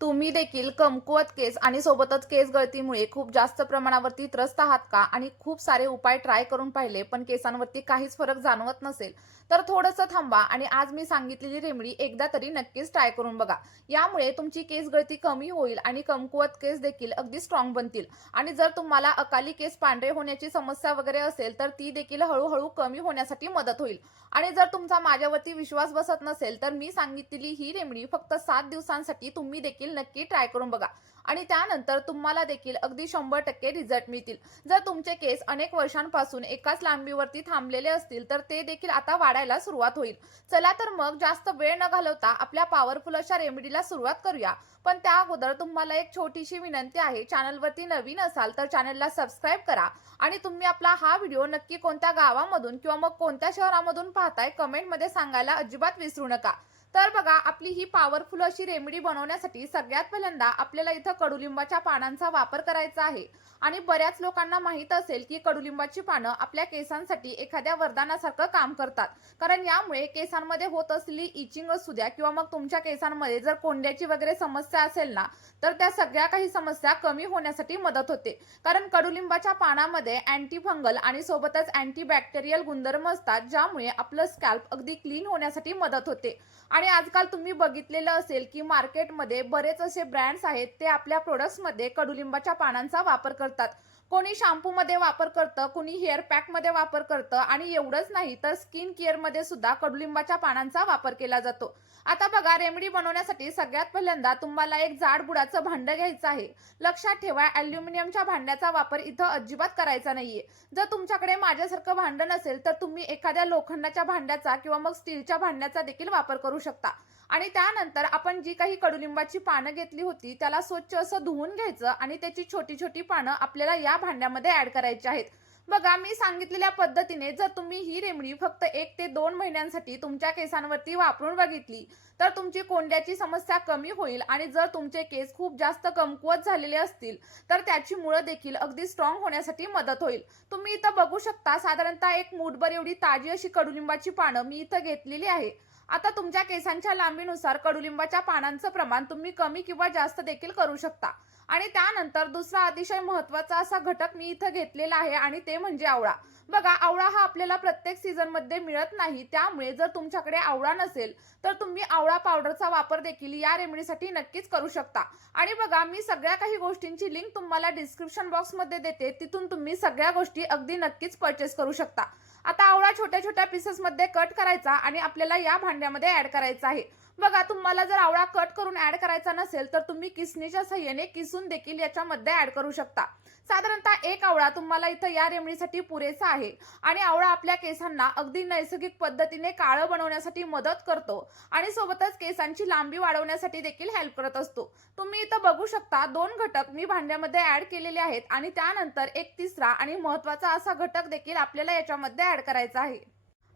तुम्ही देखील कमकुवत केस आणि सोबतच केस गळतीमुळे खूप जास्त प्रमाणावरती त्रस्त आहात का आणि खूप सारे उपाय ट्राय करून पाहिले पण केसांवरती काहीच फरक जाणवत नसेल तर थोडंसं थांबा आणि आज मी सांगितलेली रेमेडी एकदा तरी नक्कीच ट्राय करून बघा. यामुळे तुमची केस गळती कमी होईल आणि कमकुवत केस देखील अगदी स्ट्रॉंग बनतील. आणि जर तुम्हाला अकाली केस पांढरे होण्याची समस्या वगैरे असेल तर ती देखील हळूहळू कमी होण्यासाठी मदत होईल. आणि जर तुमचा माझ्यावरती विश्वास बसत नसेल तर मी सांगितलेली ही रेमेडी फक्त 7 दिवसांसाठी तुम्ही देखील नक्की ट्राय करून बघा आणि त्यानंतर तुम्हाला देखील अगदी 100% रिझल्ट मिळतील. जर तुमचे केस अनेक वर्षांपासून एकाच लांबीवरती थांबलेले असतील तर ते देखील आता वाढायला सुरुवात होईल. चला तर मग जास्त वेळ न घालवता आपल्या पॉवरफुल अशा रेमेडीला सुरुवात करूया. पण त्या अगोदर तुम्हाला एक छोटीशी विनंती आहे, चॅनलवरती नवीन असाल तर चॅनलला सबस्क्राईब करा आणि तुम्ही आपला हा व्हिडिओ नक्की कोणत्या गावामधून किंवा मग कोणत्या शहरामधून पाहताय कमेंटमध्ये सांगायला अजिबात विसरू नका. तर बघा, आपली ही पॉवरफुल अशी रेमेडी बनवण्यासाठी सगळ्यात पहिल्यांदा आपल्याला इथं कडुलिंबाच्या पानांचा वापर करायचा आहे. आणि बऱ्याच लोकांना माहित असेल की कडुलिंबाची पानं आपल्या केसांसाठी एखाद्या वरदानासारखं काम करतात. कारण यामुळे केसांमध्ये होत असलेली इचिंग असू द्या किंवा मग तुमच्या केसांमध्ये जर कोंड्याची वगैरे समस्या असेल ना तर त्या सगळ्या काही समस्या कमी होण्यासाठी मदत होते. कारण कडुलिंबाच्या पानामध्ये अँटी फंगल आणि सोबतच अँटीबॅक्टेरियल गुणधर्म असतात, ज्यामुळे आपलं स्कॅल्प अगदी क्लीन होण्यासाठी मदत होते. आणि आजकाल तुम्ही बघितलेलं असेल की मार्केटमध्ये बरेच असे ब्रँड्स आहेत, ते आपल्या प्रोडक्ट्समध्ये कडुलिंबाच्या पानांचा वापर करतात. कोणी शॅम्पू मध्ये वापर करतं, कोणी हेअर पॅक मध्ये वापर करतं आणि एवढंच नाही तर स्किन केअर मध्ये सुद्धा कडुलिंबाच्या पानांचा वापर केला जातो. आता बघा, रेमेडी बनवण्यासाठी सगळ्यात पहिल्यांदा तुम्हाला एक जाड बुडाचं भांडं घ्यायचं आहे. लक्षात ठेवा, अॅल्युमिनियमच्या भांड्याचा वापर इथं अजिबात करायचा नाहीये. जर तुमच्याकडे माझ्यासारखं भांडं नसेल तर तुम्ही एखाद्या लोखंडाच्या भांड्याचा किंवा मग स्टीलच्या भांड्याचा देखील वापर करू शकता. आणि त्यानंतर आपण जी काही कडुलिंबाची पानं घेतली होती त्याला स्वच्छ असं धुवून घ्यायचं आणि त्याची छोटी छोटी पानं आपल्याला या भांड्यामध्ये ऍड करायची आहेत. बघा, मी सांगितलेल्या पद्धतीने जर तुम्ही ही रेमेडी फक्त 1 ते 2 महिन्यांसाठी तुमच्या केसांवरती वापरून बघितली तर तुमची कोंड्याची समस्या कमी होईल. आणि जर तुमचे केस खूप जास्त कमकुवत झालेले असतील तर त्याची मुळं देखील अगदी स्ट्रॉंग होण्यासाठी मदत होईल. तुम्ही इथं बघू शकता, साधारणतः एक मूठभर एवढी ताजी अशी कडुलिंबाची पानं मी इथं घेतलेली आहे. आता तुमच्या केसांच्या लांबीनुसार कडुलिंबाच्या पानांचं प्रमाण तुम्ही कमी किंवा जास्त देखील करू शकता. आणि त्यानंतर दुसरा अतिशय महत्त्वाचा असा घटक मी इथं घेतलेला आहे आणि ते म्हणजे आवळा. बघा, आवळा हा आपल्याला प्रत्येक सीझन मध्ये मिळत नाही, त्यामुळे जर तुमच्याकडे आवळा नसेल तर तुम्ही आवळा पावडरचा वापर देखील या रेमेडीसाठी नक्कीच करू शकता. आणि बघा, मी सगळ्या काही गोष्टींची लिंक तुम्हाला डिस्क्रिप्शन बॉक्स मध्ये देते, तिथून तुम्ही सगळ्या गोष्टी अगदी नक्कीच परचेस करू शकता. आता आवळा छोट्या छोट्या पीसेस मध्ये कट करायचा आणि आपल्याला या भांड्यामध्ये ऍड करायचा आहे. बघा, तुम्हाला जर आवळा कट करून ऍड करायचा नसेल तर तुम्ही किसणीच्या सहाय्याने किसून देखील याच्यामध्ये ऍड करू शकता. साधारणतः एक आवळा तुम्हाला इथं या रेमेडीसाठी पुरेसा आहे. आणि आवळा आपल्या केसांना अगदी नैसर्गिक पद्धतीने काळं बनवण्यासाठी मदत करतो आणि सोबतच केसांची लांबी वाढवण्यासाठी देखील हेल्प करत असतो. तुम्ही इथं बघू शकता, 2 घटक मी भांड्यामध्ये ऍड केलेले आहेत आणि त्यानंतर एक तिसरा आणि महत्त्वाचा असा घटक देखील आपल्याला याच्यामध्ये ऍड करायचा आहे.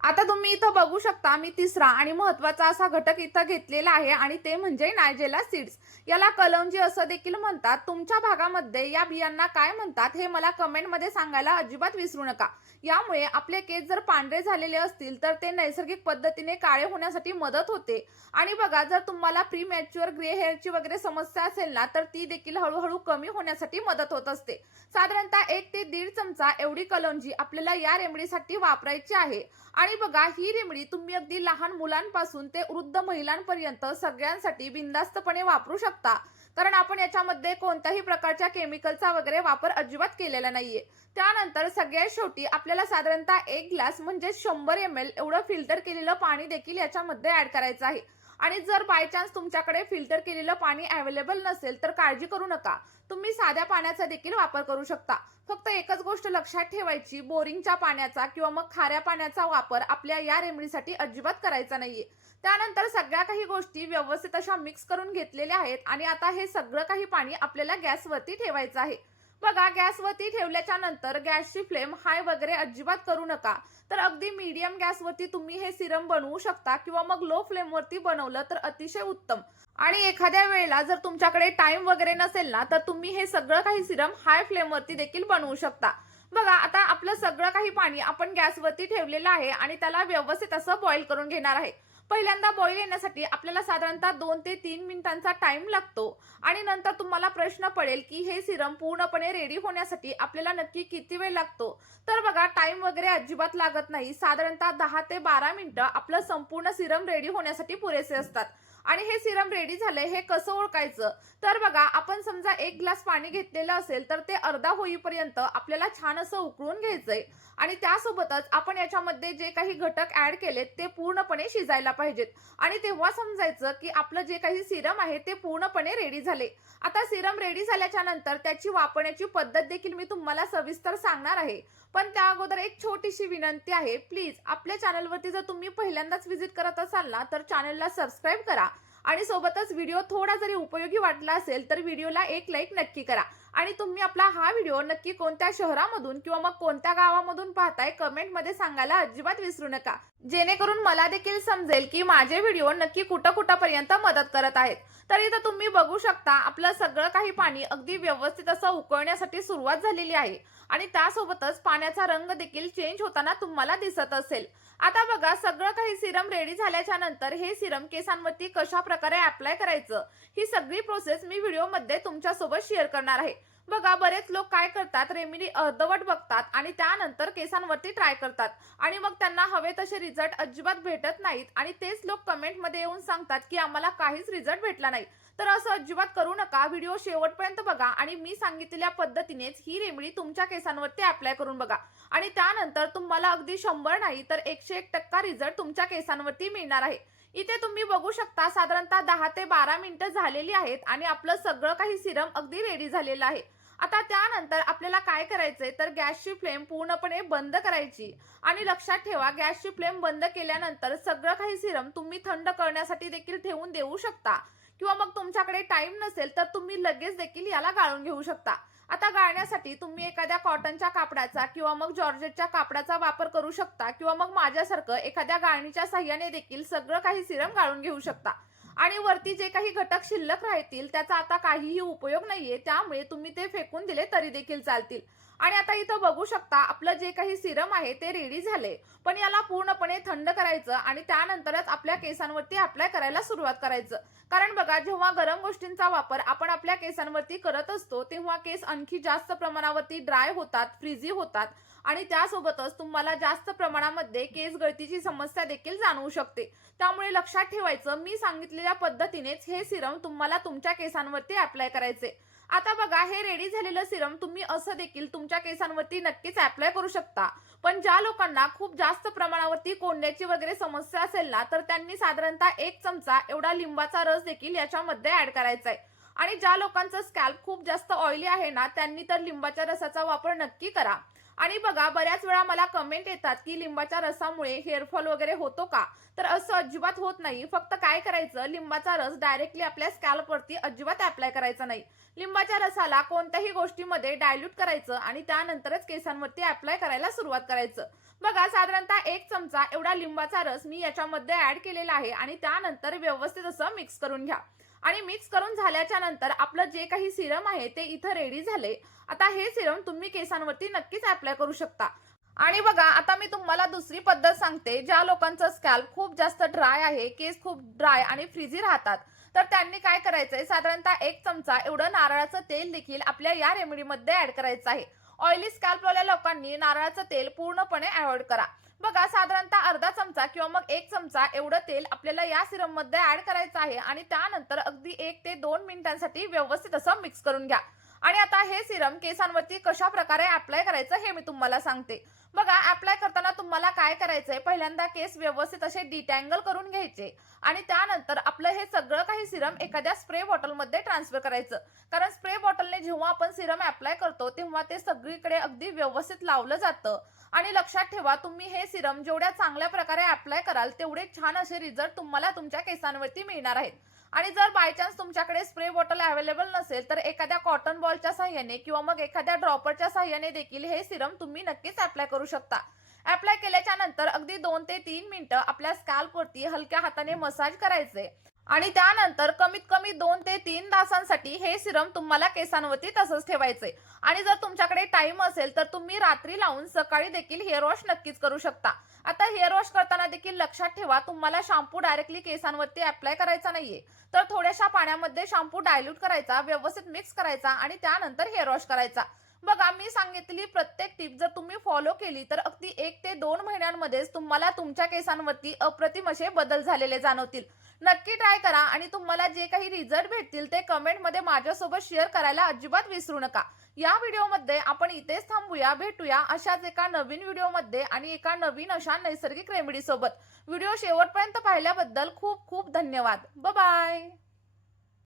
आता तुम्ही इथं बघू शकता, मी तिसरा आणि महत्त्वाचा असा घटक इथं घेतलेला आहे आणि ते म्हणजे नायजेला सीड्स. याला कलौंजी असं देखील म्हणतात. तुमच्या भागामध्ये या बियांना काय म्हणतात हे मला कमेंटमध्ये सांगायला अजिबात विसरू नका. यामुळे आपले केस जर पांढरे झालेले असतील तर ते नैसर्गिक पद्धतीने काळे होण्यासाठी मदत होते. आणि बघा, जर तुम्हाला प्रीमॅच्युअर ग्रे हेअरची वगैरे समस्या असेल ना तर ती देखील हळूहळू कमी होण्यासाठी मदत होत असते. साधारणतः 1 ते 1.5 चमचा एवढी कलौंजी आपल्याला या रेमेडीसाठी वापरायची आहे. आणि बघा, ही रेमेडी तुम्ही अगदी लहान मुलांपासून ते वृद्ध महिलांपर्यंत सगळ्यांसाठी बिनधास्तपणे वापरू शकता. कारण आपण याच्यामध्ये कोणत्याही प्रकारच्या केमिकलचा वगैरे वापर अजिबात केलेला नाहीये. त्यानंतर सगळ्यात शेवटी आपल्याला साधारणतः 1 ग्लास म्हणजे 100 ml एवढं फिल्टर केलेलं पाणी देखील याच्यामध्ये ऍड करायचं आहे. आणि जर बाय चान्स तुमच्याकडे फिल्टर केलेलं पाणी अवेलेबल नसेल तर काळजी करू नका, तुम्ही साध्या पाण्याचा देखील वापर करू शकता. फक्त एकच गोष्ट लक्षात ठेवायची, बोरिंगच्या पाण्याचा किंवा मग खाऱ्या पाण्याचा वापर आपल्या या रेमेडीसाठी अजिबात करायचा नाहीये. त्यानंतर सगळ्या काही गोष्टी व्यवस्थित अशा मिक्स करून घेतलेल्या आहेत आणि आता हे सगळं काही पाणी आपल्याला गॅसवरती ठेवायचं आहे. बघा, गॅसवरती ठेवल्याच्या नंतर गॅसची फ्लेम हाय वगैरे अजिबात करू नका. तर अगदी मीडियम गॅसवरती तुम्ही हे सिरम बनवू शकता किंवा मग लो फ्लेमवरती बनवलं तर अतिशय उत्तम. आणि एखाद्या वेळेला जर तुमच्याकडे टाइम वगैरे नसेल ना तर तुम्ही हे सगळं काही सिरम हाय फ्लेमवरती देखील बनवू शकता. बघा, आता आपलं सगळं काही पाणी आपण गॅसवरती ठेवलेलं आहे आणि त्याला व्यवस्थित असं बॉईल करून घेणार आहे. पहिल्यांदा बॉईल येण्यासाठी आपल्याला साधारणतः 2 ते 3 मिनिटांचा टाइम लागतो आणि नंतर तुम्हाला प्रश्न पडेल की हे सिरम पूर्णपणे रेडी होण्यासाठी आपल्याला नक्की किती वेळ लागतो. तर बघा, टाइम वगैरे अजिबात लागत नाही. साधारणतः 10 ते 12 मिनिटं आपलं संपूर्ण सिरम रेडी होण्यासाठी पुरेसे असतात. आणि हे सिरम रेडी झालंय हे कसं ओळखायचं? तर बघा, आपण समजा 1 ग्लास पाणी घेतलेलं असेल तर ते अर्धा होईपर्यंत आपल्याला छान असं उकळून घ्यायचंय आणि त्यासोबतच आपण याच्यामध्ये जे काही घटक ऍड केलेत ते पूर्णपणे शिजायला पाहिजेत आणि तेव्हा समजायचं की आपलं जे काही सिरम आहे ते पूर्णपणे रेडी झाले. आता सिरम रेडी झाल्याच्या नंतर त्याची वापरण्याची पद्धत देखील मी तुम्हाला सविस्तर सांगणार आहे. पण त्या अगोदर एक छोटीशी विनंती आहे, प्लीज आपल्या चॅनलवरती जर तुम्ही पहिल्यांदाच व्हिजिट करत असाल ना तर चॅनलला सबस्क्राईब करा आणि सोबतच व्हिडिओ थोडा जरी उपयोगी वाटला असेल तर व्हिडिओला एक लाईक नक्की करा. आणि तुम्ही आपला हा व्हिडिओ नक्की कोणत्या शहरामधून किंवा मग कोणत्या गावामधून पाहताय कमेंटमध्ये सांगायला अजिबात विसरू नका, जेणेकरून मला देखील समजेल की माझे व्हिडिओ नक्की कुठपर्यंत मदत करत आहेत. तर इथं तुम्ही बघू शकता आपलं सगळं काही पाणी अगदी व्यवस्थित असं उकळण्यासाठी सुरुवात झालेली आहे आणि त्यासोबतच पाण्याचा रंग देखील चेंज होताना तुम्हाला दिसत असेल. आता बघा, सगळं काही सिरम रेडी झाल्याच्या नंतर हे सिरम केसांवरती कशा प्रकारे अप्लाय करायचं ही सगळी प्रोसेस मी व्हिडिओमध्ये तुमच्यासोबत शेअर करणार आहे. बघा, बरेच लोक काय करतात, रेमेडी अर्धवट बघतात आणि त्यानंतर केसांवरती ट्राय करतात आणि मग त्यांना हवे तसे रिझल्ट अजिबात भेटत नाहीत आणि तेच लोक कमेंटमध्ये येऊन सांगतात की आम्हाला काहीच रिझल्ट भेटला नाही. तर असं अजिबात करू नका. व्हिडिओ शेवटपर्यंत बघा आणि मी सांगितलेल्या पद्धतीनेच ही रेमेडी तुमच्या केसांवरती अप्लाय करून बघा आणि त्यानंतर तुम्हाला अगदी 100 नाही तर 101% रिझल्ट तुमच्या केसांवरती मिळणार आहे. इथे तुम्ही बघू शकता साधारणतः 10 ते 12 मिनिटं झालेली आहेत आणि आपलं सगळं काही सिरम अगदी रेडी झालेलं आहे. आता त्यानंतर आपल्याला काय करायचंय तर गॅसची फ्लेम पूर्णपणे बंद करायची आणि लक्षात ठेवा, गॅसची फ्लेम बंद केल्यानंतर सगळं काही सिरम तुम्ही थंड करण्यासाठी देखील ठेवून देऊ शकता किंवा मग तुमच्याकडे टाइम नसेल तर तुम्ही लगेच देखील याला गाळून घेऊ शकता. आता गाळण्यासाठी तुम्ही एखाद्या कॉटनच्या कापडाचा किंवा मग जॉर्जेटच्या कापडाचा वापर करू शकता किंवा मग माझ्यासारखं एखाद्या गाळणीच्या साह्याने देखील सगळं काही सिरम गाळून घेऊ शकता. आणि वरती जे काही घटक शिल्लक राहतील त्याचा आता काहीही उपयोग नाहीये, त्यामुळे तुम्ही ते फेकून दिले तरी देखील चालतील. आणि आता इथं बघू शकता आपलं जे काही सिरम आहे ते रेडी झाले, पण याला पूर्णपणे थंड करायचं आणि त्यानंतरच आपल्या केसांवरती अप्लाय करायला सुरुवात करायचं. कारण बघा, जेव्हा गरम गोष्टींचा वापर आपण आपल्या केसांवरती करत असतो तेव्हा केस आणखी जास्त प्रमाणावरती ड्राय होतात, फ्रीझी होतात आणि त्यासोबतच तुम्हाला जास्त प्रमाणामध्ये केस गळतीची समस्या देखील जाणवू शकते. त्यामुळे लक्षात ठेवायचं, मी सांगितलेल्या पद्धतीनेच हे सिरम तुम्हाला तुमच्या केसांवरती अप्लाय करायचे. आता बघा, हे रेडी झालेलं सिरम तुम्ही असं देखील तुमच्या केसांवरती नक्कीच अप्लाय करू शकता. पण ज्या लोकांना खूप जास्त प्रमाणावरती कोंड्याची वगैरे समस्या असेल ना तर त्यांनी साधारणतः 1 चमचा एवढा लिंबाचा रस देखील याच्यामध्ये ऍड करायचा आहे. आणि ज्या लोकांचं स्कॅल्प खूप जास्त ऑइली आहे ना त्यांनी तर लिंबाच्या रसाचा वापर नक्की करा. आणि बघा, बऱ्याच वेळा मला कमेंट येतात की लिंबाच्या रसामुळे हेअरफॉल वगैरे होतो का? तर असं अजिबात होत नाही. फक्त काय करायचं, लिंबाचा रस डायरेक्टली आपल्या स्कॅल्पवरती अजिबात अप्लाय करायचा नाही. लिंबाच्या रसाला कोणत्याही गोष्टीमध्ये डायल्यूट करायचं आणि त्यानंतरच केसांवरती अप्लाय करायला सुरुवात करायचं. बघा, साधारणतः 1 चमचा एवढा लिंबाचा रस मी याच्यामध्ये ऍड केलेला आहे आणि त्यानंतर व्यवस्थित असं मिक्स करून घ्या. आणि मिक्स करून झाल्याच्या नंतर आपलं जे काही सिरम आहे ते इथं रेडी झाले. आता हे सिरम तुम्ही केसांवरती नक्कीच अप्लाय करू शकता. आणि बघा, आता मी तुम्हाला दुसरी पद्धत सांगते. ज्या लोकांचं स्कॅल्प खूप जास्त ड्राय आहे, केस खूप ड्राय आणि फ्रीझी राहतात, तर त्यांनी काय करायचंय, साधारणतः 1 चमचा एवढं नारळाचं तेल देखील आपल्या या रेमेडीमध्ये ऍड करायचं आहे. ऑइली स्कॅल्पवाल्या लोकांनी नारळाचं तेल पूर्णपणे अवॉइड करा. बघा, साधारणतः अर्धा चमचा किंवा मग 1 चमचा एवढं तेल आपल्याला या सिरम मध्ये ऍड करायचं आहे आणि त्यानंतर अगदी 1 ते 2 मिनिटांसाठी व्यवस्थित असं मिक्स करून घ्या. आणि आता हे सिरम केसांवरती कशा प्रकारे अप्लाय करायचं हे मी तुम्हाला सांगते. बघा, अप्लाय करताना तुम्हाला काय करायचंय, पहिल्यांदा केस व्यवस्थित असे डिटँगल करून घ्यायचे आणि त्यानंतर आपलं हे सगळं काही सिरम एखाद्या स्प्रे बॉटलमध्ये ट्रान्सफर करायचं. कारण स्प्रे बॉटलने जेव्हा आपण सिरम अप्लाय करतो तेव्हा ते सगळीकडे अगदी व्यवस्थित लावलं जातं. आणि लक्षात ठेवा, तुम्ही हे सिरम जेवढ्या चांगल्या प्रकारे अप्लाय कराल तेवढे छान असे रिझल्ट तुम्हाला तुमच्या केसांवरती मिळणार आहेत. आणि जर बाय चान्स तुमच्याकडे स्प्रे बॉटल अवेलेबल नसेल तर एखाद्या कॉटन बॉलच्या साह्याने किंवा मग एखाद्या ड्रॉपरच्या साह्याने देखील हे सिरम तुम्ही नक्कीच अप्लाय करू शकता. अप्लाय केल्याच्या नंतर अगदी 2 ते 3 मिनिटं आपल्या स्कॅल्पवरती हलक्या हाताने मसाज करायचे आणि त्यानंतर कमीत कमी 2 ते 3 तासांसाठी हे सिरम तुम्हाला केसांवरती तसंच ठेवायचंय. आणि जर तुमच्याकडे टाईम असेल तर तुम्ही रात्री लावून सकाळी देखील हेअर वॉश नक्कीच करू शकता. आता हेअर वॉश करताना देखील लक्षात ठेवा, तुम्हाला शॅम्पू डायरेक्टली केसांवरती अप्लाय करायचा नाहीये. तर थोड्याशा पाण्यामध्ये शॅम्पू डायल्यूट करायचा, व्यवस्थित मिक्स करायचा आणि त्यानंतर हेअर वॉश करायचा. बघा, मी सांगितलेली प्रत्येक टिप जर तुम्ही फॉलो केली तर अगदी 1 ते 2 महिन्यांमध्येच तुम्हाला तुमच्या केसांवरती अप्रतिम असे बदल झालेले जाणवतील. नक्की ट्राय करा आणि तुम्हाला जे काही रिझल्ट भेटतील ते कमेंटमध्ये माझ्यासोबत शेअर करायला अजिबात विसरू नका. या व्हिडिओमध्ये आपण इथेच थांबूया. भेटूया अशाच एका नवीन व्हिडिओमध्ये आणि एका नवीन अशा नैसर्गिक रेमेडी सोबत. व्हिडिओ शेवटपर्यंत पाहिल्याबद्दल खूप खूप धन्यवाद. Bye bye.